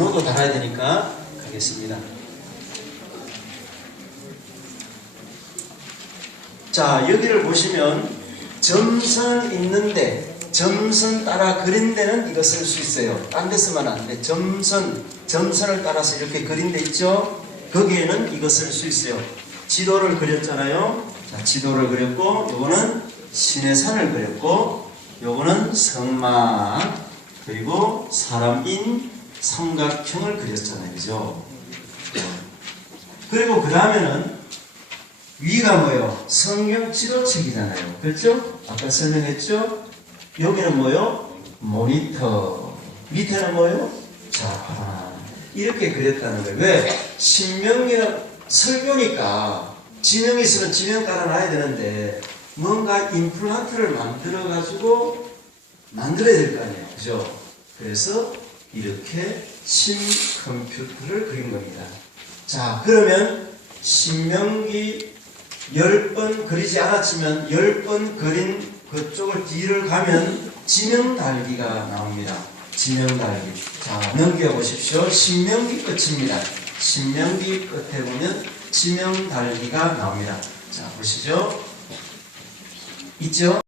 번호도 달아야 되니까 가겠습니다. 자, 여기를 보시면 점선 있는데 점선 따라 그린 데는 이거 쓸 수 있어요. 딴 데 쓰면 안 돼. 점선, 점선을 따라서 이렇게 그린 데 있죠? 거기에는 이거 쓸 수 있어요. 지도를 그렸잖아요. 자, 지도를 그렸고, 요거는 신해산을 그렸고, 요거는 성막, 그리고 사람인 삼각형을 그렸잖아요. 그죠? 그리고 그 다음에는 위가 뭐요? 성경 지도책이잖아요. 그렇죠? 아까 설명했죠? 여기는 뭐요? 모니터. 밑에는 뭐요? 자판. 이렇게 그렸다는 거예요. 왜? 신명기는 설교니까 지명이 있으면 지명 깔아놔야 되는데 뭔가 임플란트를 만들어가지고 만들어야 될 거 아니에요. 그죠? 그래서 이렇게 신 컴퓨터를 그린 겁니다. 자, 그러면 신명기 10번 그리지 않았지만 10번 그린 그쪽을 뒤를 가면 지명 달기가 나옵니다. 지명 달기. 자, 넘겨 보십시오. 신명기 끝입니다. 신명기 끝에 보면 지명 달기가 나옵니다. 자, 보시죠. 있죠?